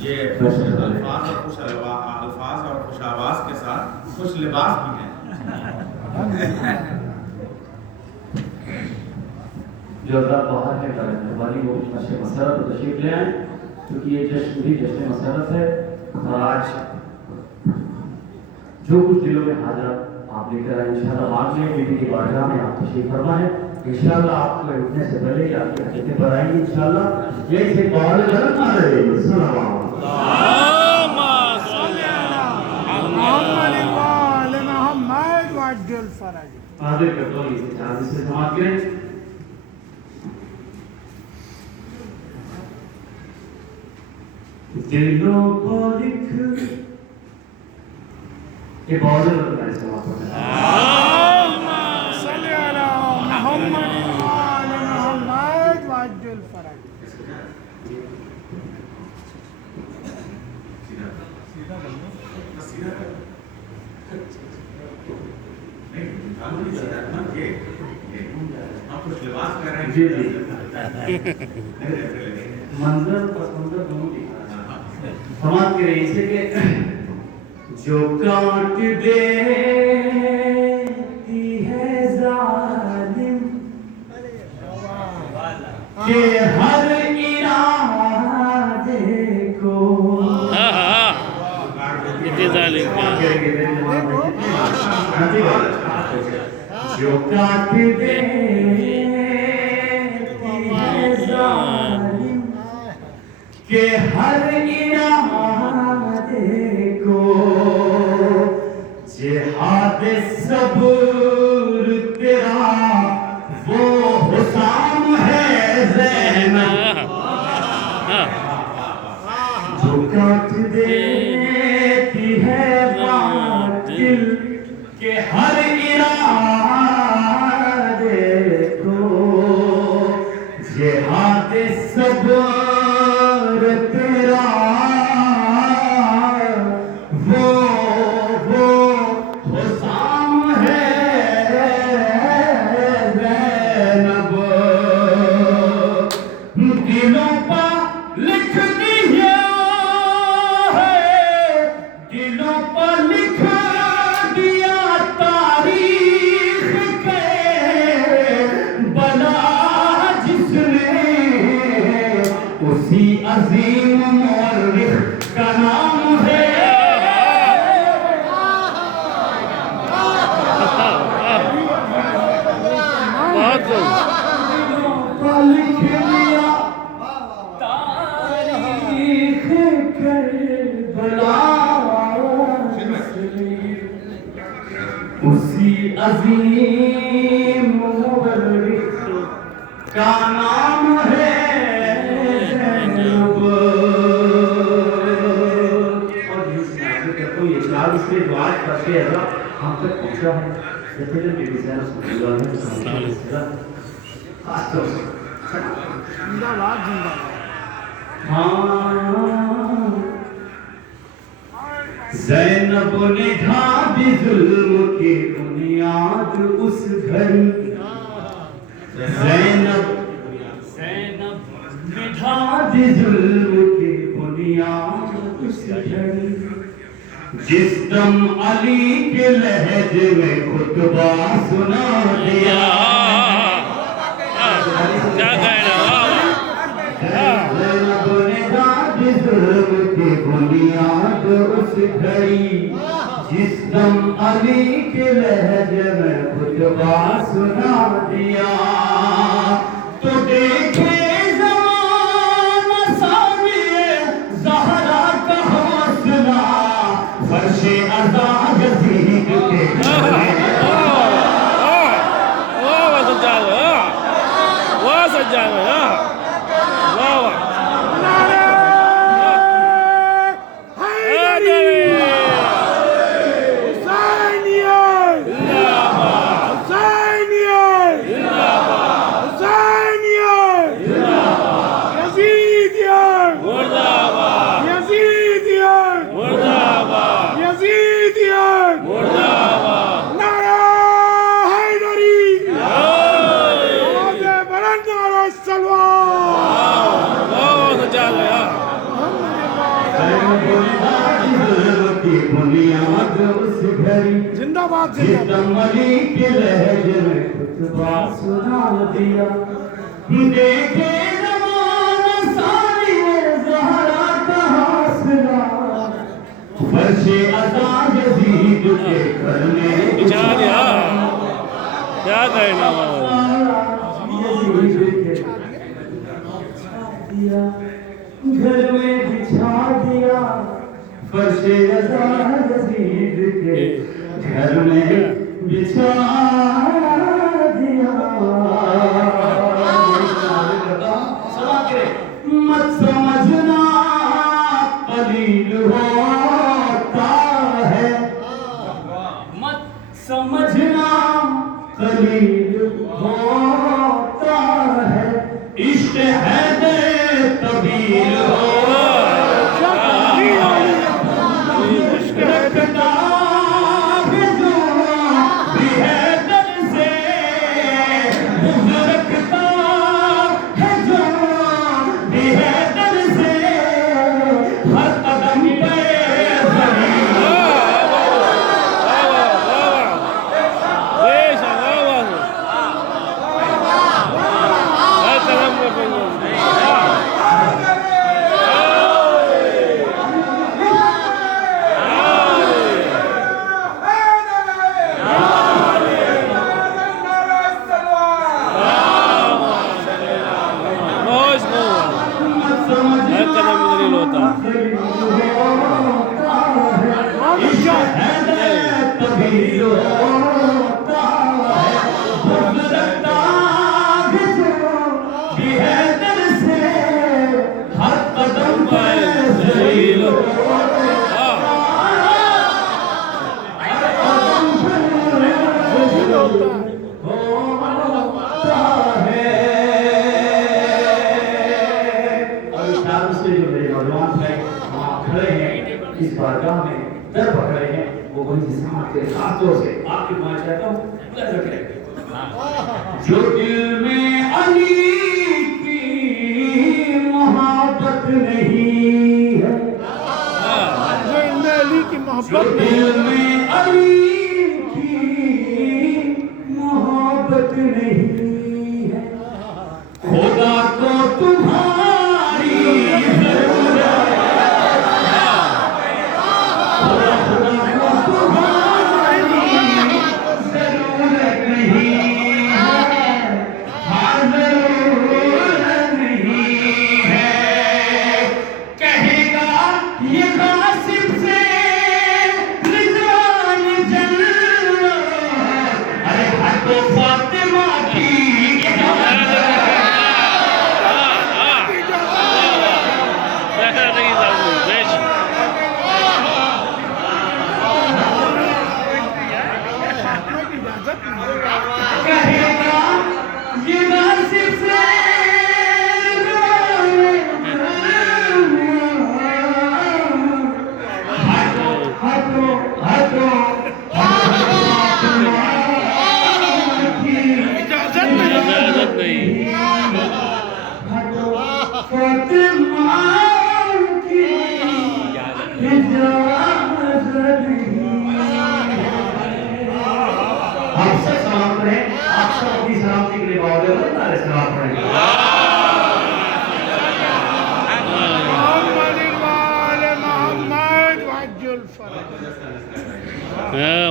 ये खुश अल्फाज और खुश अल्फाज और खुश आवाज के साथ खुश लिबास भी हैं। जो अल्लाह बाहर है मेहरबानी वो जश्न मसरत तशरीफ ले आए, क्योंकि ये जश्न भी जश्न मसरत है। और आज जो कुछ दिलों में हाजिर आप लेकर आए इंशाल्लाह आगे बीबी की बारगाह में आप तशरीफ फरमा है। इंशाल्लाह आपको उठने से पहले आपकी हकीकतें पर आएंगी इंशाल्लाह। ये से कॉल गलत ना रहे सलाम हाजिर कर दो इसे चांद से समाप्त करें। दिलों को लिख ये बहुत जरूरत है समाप्त जी जी मंजर पसंदर दोनों समाज के इसे के जो काट देती है जालिम के हर इरादे को जो काट देती है जालिम के हर इरादे को जिहाद सबूर तेरा वो हुसाम है ज़ैनब जो काट देती है बातिल के हर इरादे को जिहाद सबूर तेरा अजीम मौलिक का नाम है। लिख लिया तारीख करबला उसी अजीम मौलिक का नाम है। इसलिए जो आज का शेर हम तक पहुंचा है जैसे मेरी सर ज़ैनब ने ढा दी जुल्म की बुनियाद उस घर ज़ैनब ने ढा दी जुल्म की बुनियाद उस घर जिस दम अली के लहजे में खुतबा सुना दिया। क्या की बुनियाद उस घड़ी जिस दम अली के लहजे में खुतबा सुना दिया। तो देखे ज़माना सामने ज़हरा का हौसला फर्शे अज़ा यज़ीद के की बुनियाद उस घड़ी जिंदाबाद सितमली के लहजे में खुतबा सुना दिया। देखे ज़माना सारी ज़हरा का हासिला फर्शे अता यज़ीद के घर में क्या कहना घर में बिछा दिया फर्शे अता यज़ीद के घर में बिछा दिया। मत समझना कलील होता है, मत समझना कलील होता है, इश्क है दे तबीर इस बारगाह में दर पकड़े हैं वो बड़ी जिस्म के खासतौर से आपके पास चाहता हूँ नजर करें। जो दिल में अली की मोहब्बत नहीं है, अली की जो दिल में अली की मोहब्बत नहीं है, खुदा को तुम्हारी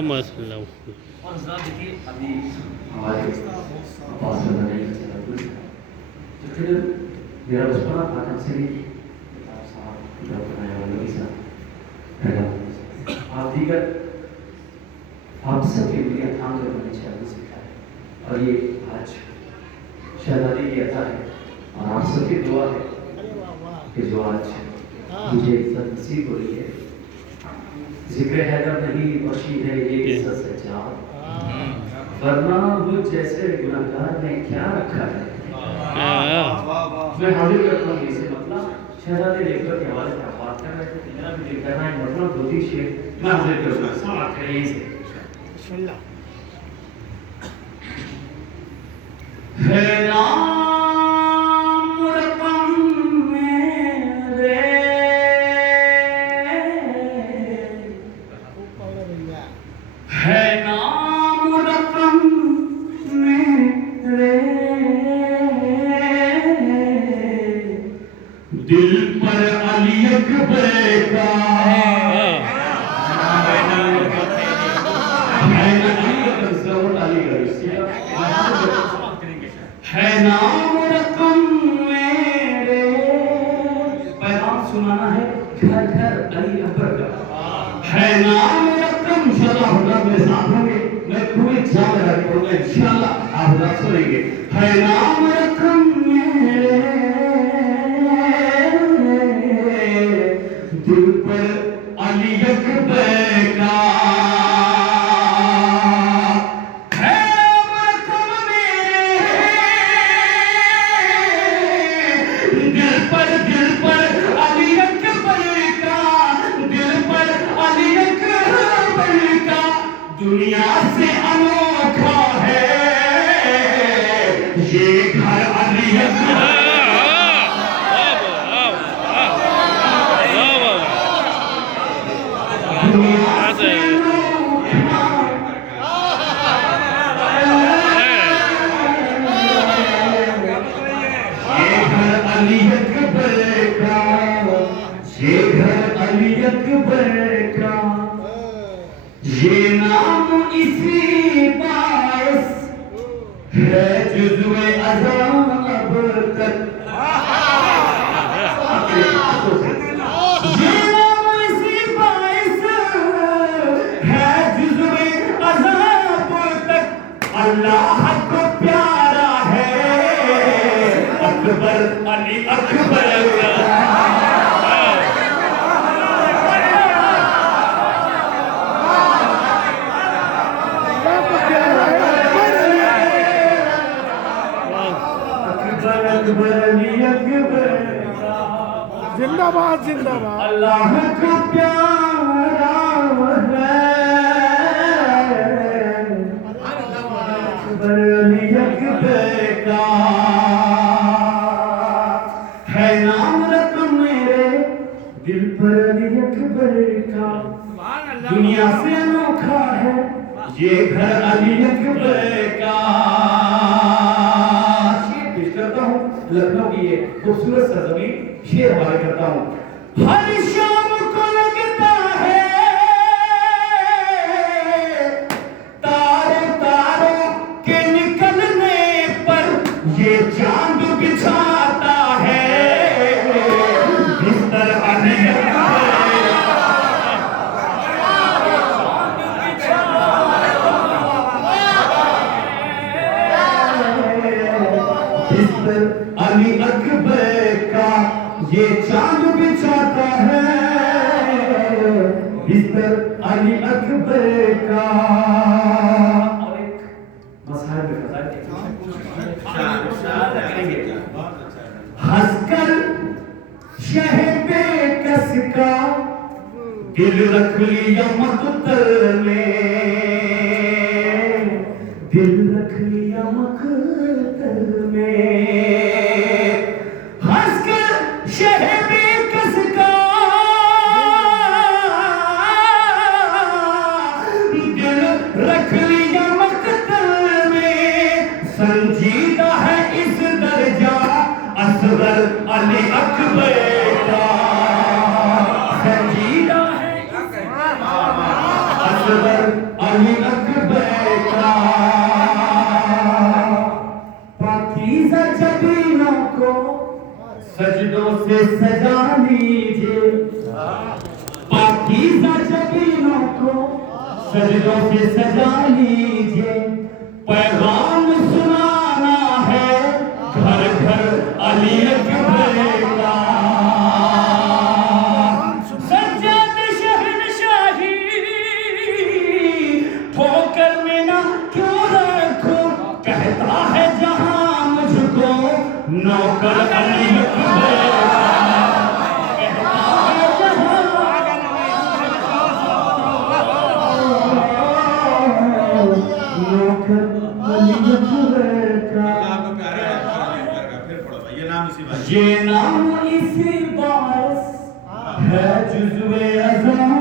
मसला अभी हमारे पास नहीं तो फिर मेरा बचपना था से भी आप दीगर आप सबके लिए थाम कर मैंने शहजादी सीखा है और ये आज शहजादी की अता है और आप सबकी दुआ है कि जो आज मुझे इज्जत नसीब हो रही है। जिक्र हैदर नहीं बख्शी है ये इज्जत सच्चार, वरना मुझ जैसे गुनहगार ने क्या रखा है। मैं हाजिर करता हूँ इसे मतलब शहजादी लेकर के हवाले से बात कर रहे थे, मेरा भी दिल करना है मतलब दो तीन शेर मैं हाजिर करूँगा। समाप्त करिए इसे। है नाम रकम मेरे दिल पर अली अकबर का है नाम रकम मेरे, पैगाम सुनाना है घर घर अली अकबर का। है नाम रकम इंशाअल्लाह हुदा मेरे साथ होंगे, मैं पूरी जान लगा के पढ़ूंगा इंशाअल्लाह, आप हुदा सुनेंगे। है नाम रकम मेरे, दिल पर अली अकबर का। दुनिया से अनोखा है ये घर अली अकबर। दुनिया से अनोखा ये घर अली अकबर का, ये घर अली अकबर का। ये नाम इसी बायस है जुज़्वे अज़म अब तक। ये नाम इसी बायस है जुज़्वे अज़म अब तक। अल्लाह को प्यारा है अकबर अली अकबर का। जिंदाबाद जिंदाबाद। अल्लाह को प्यारा है अकबर अली अकबर का। है नाम रकम मेरे दिल पर अली अकबर का। दुनिया से अनोखा है ये घर अली अकबर का। पेश करता हूँ लखनऊ की ये खूबसूरत सरजमीन, शेर हवाले करता हूँ। हर शाम को लगता है तारों तारों के निकलने पर ये चांद बिछाता है बिस्तर अली अकबर। बिस्तर अली अकबर का ये चांद बिछाता है बिस्तर अली अकबर का। और एक मसहर में हंसकर शह बेकस का दिल रख लिया मकतर में, दिल रख लिया मकतर में। हंसकर शह बेकस का दिल रख लिया मकतर में। संजीदा है इस दर्जा असगर अली अकबर का। संजीदा है असगर अली अकबर का। पाकीज़ा जबीनों को सजदों से सजा लीजिए। पाकीज़ा जबीनों को सजदों से सजा लीजिए। पैगाम सुनाना है घर घर अली अकबर का। सज्जाद शहनशाही ठोकर में ना क्यों रखो, कहता है जहां मुझको नौकर अली अकबर। ये नाम इसी बायस है जुज़्वे अज़म।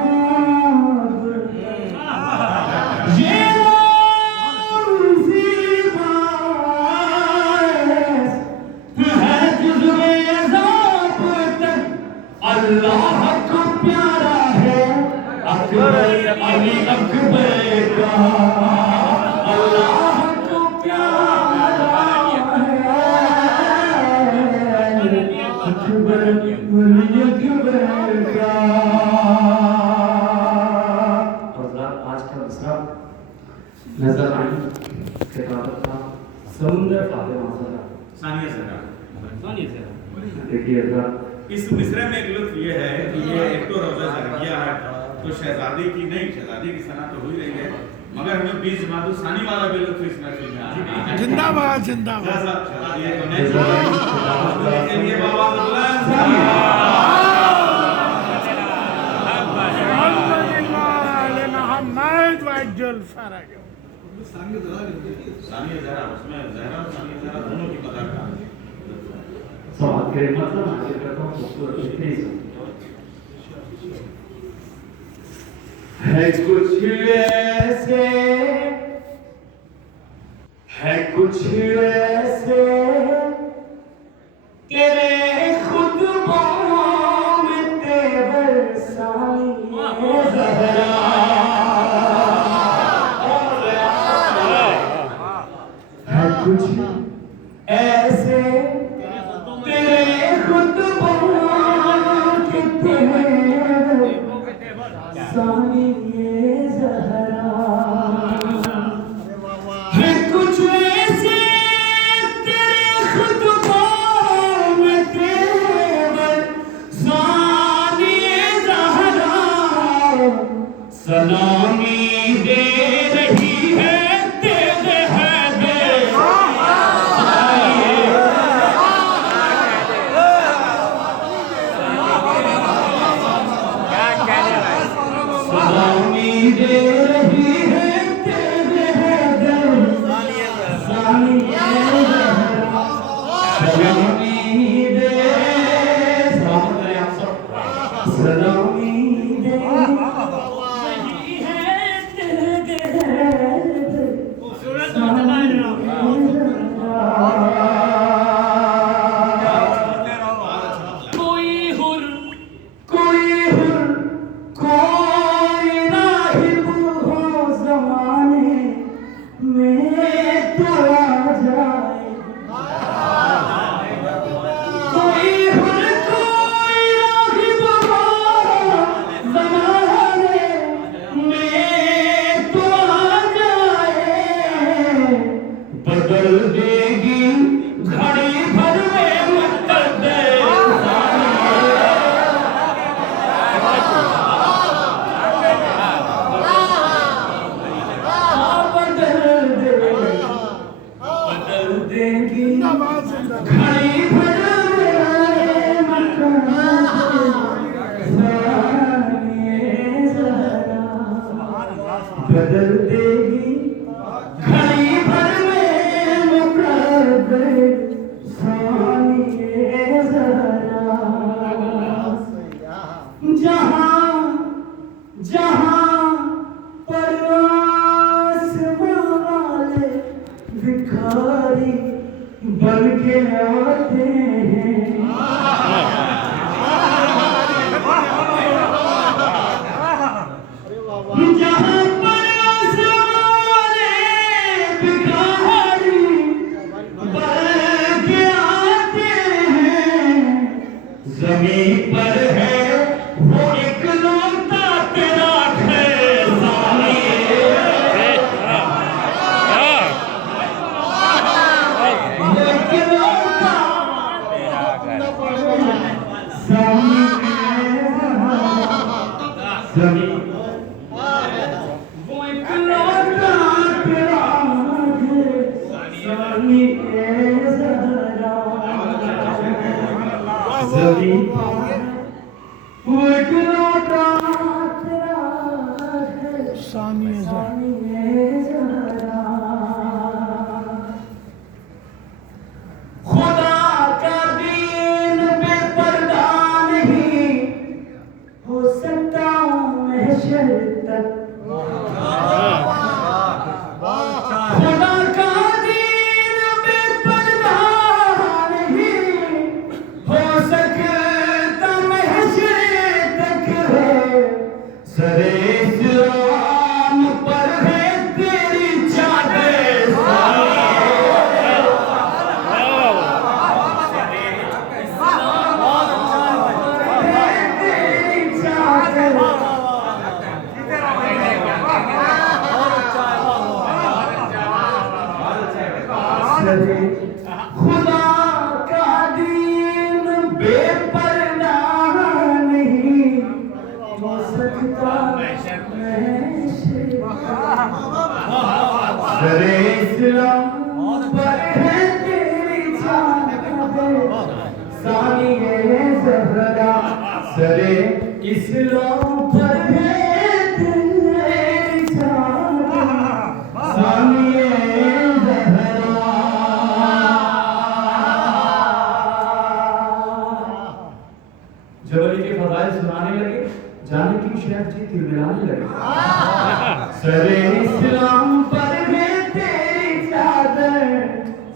ये नाम इसी बायस है जुज़्वे अज़म तक। अल्लाह को प्यारा है अकबर अली अकबर का अल्लाह को प्यारा है अकबर अली अकबर का। आज का दूसरा नजर आई किताबत का समुंदर फातिमा ज़हरा सानिया ज़हरा। देखिए इस मिसरे में एक लुत्फ ये है कि ये एक तो रोज़ा ज़हरिया है, तो शहजादी की नहीं, शहजादी की सना तो हो ही रही है, मगर हमें बीज मादू सानी वाला भी लुत्फ इस महफिल में आ रहा है। जिंदाबाद जिंदाबाद। शहजादी है तो नहीं के लिए बाबा सानिया ज़हरा, उसमें ज़हरा और सानिया ज़हरा दोनों की मज़ाक का सवाल के मतलब हाजिर करता हूँ खूबसूरत इतनी है कुछ ऐसे तेरे खुतबों में तेवर सानिया ज़हरा है कुछ ऐसे तेरे खुतबों के तेवर सानिया ज़हरा है कुछ ऐसे तेरे खुतबों में तेवर सानिया ज़हरा सलामी दे रही है तेरे हैदर सलामी दे रही है तेरे हैदर सानिया ज़हरा सलामी दे सलामी दे रही है तेरे हैदर कोई हुर कोई राहिब हो ज़माने में तो आ जाए कोई हुर कोई राहिब हो ज़माने में तो आ जाए बदल देगी घड़ी भर में मुक़द्दर बदल देगी घड़ी भर में बदल देगी घड़ी भर में मुक़द्दर सानिया ज़हरा जहाँ जहाँ पर आसमां वाले भिखारी बन के आते हैं जहाँ पर आसमां वाले भिखारी बन के आते हैं ज़मीन पर है वो इकलौता तेरा खैर खुदा का दीन बेपर्दा नहीं हो सकता महशर तक खुदा का दीन बेपर्दा नहीं हो सकता महशर बेपर्दा नहीं हो सकता मैं सरे इस्लाम पर है तेरी चादर सानिए ज़हरा सरे इस्लाम पर है तेरी चादर सानिए ज़हरा जब अली के फज़ाइल सुनाने लगे जाने की शेख जी तिलमिलाने लगे सरे इस्लाम पर है तेरी चादर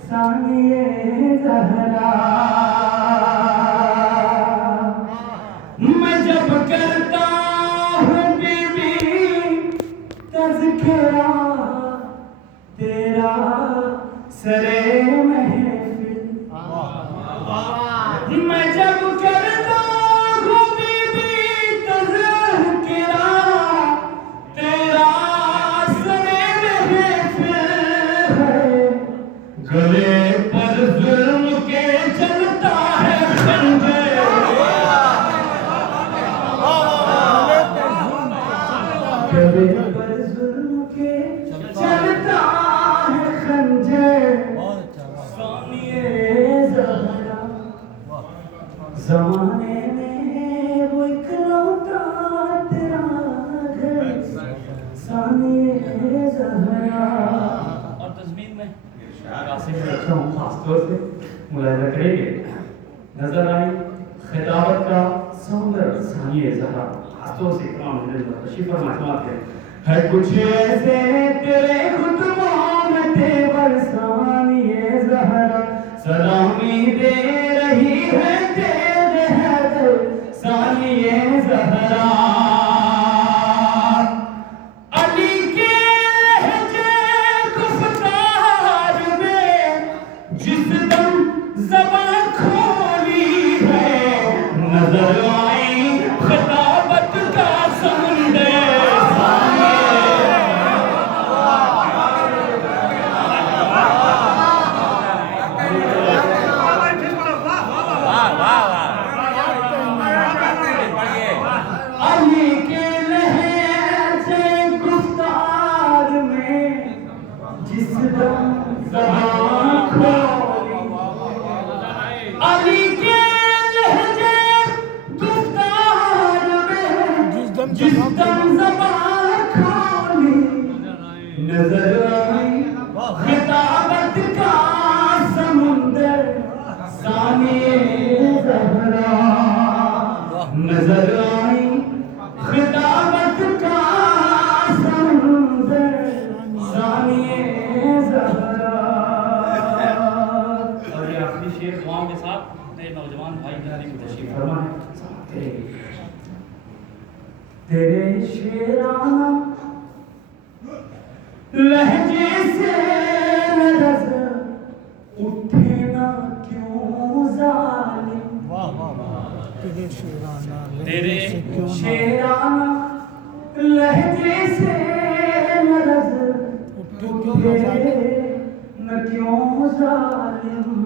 सानिए ज़हरा मैं जब करता हूँ बीबी तज़किरा तेरा सरे महफिल मैं जब करता हूँ बीबी तज़किरा तेरा सरे महफिल है गले पर जुल्म के चलता है खंजर गले पर जुल्म के चलता है खंजर सानिए ज़हरा ज़माने में वो इकलौता तेरा घर सानिए ज़हरा और तस्मीर में कासिम रखा हूँ खासतौर से मुलाहिजा करेंगे नजर आई खिताबत का सौंदर्य सानिए ज़हरा खासतौर से इकराम तशरीफ फरमाते है कुछ ऐसे तेरे खुतबों में तेवर सानिए ज़हरा सलामी दे रही है तेरे हैदर सानिए ज़हरा अली के लहजे गुफ्तार में जिस दम ज़बान खोली है नजर आई खिताबत का समुंदर अली के लहजे गुफ्तार में जिस दम ज़बान खोली अली के लहजे गुफ्तार में जिस दम ज़बान खोली नजर आई खिताबत का समुंदर सानिए ज़हरा नजर आई खिताबत का समुंदर सानिए ज़हरा और ये आखिरी शेर दुआओं के साथ मेरे नौजवान भाई जाने को तशरीफ फरमाएं तेरे शेराना लहजे से नजर उठे ना क्यों जालिम तेरे शेराना लहजे से नजर उठे न क्यों जालिम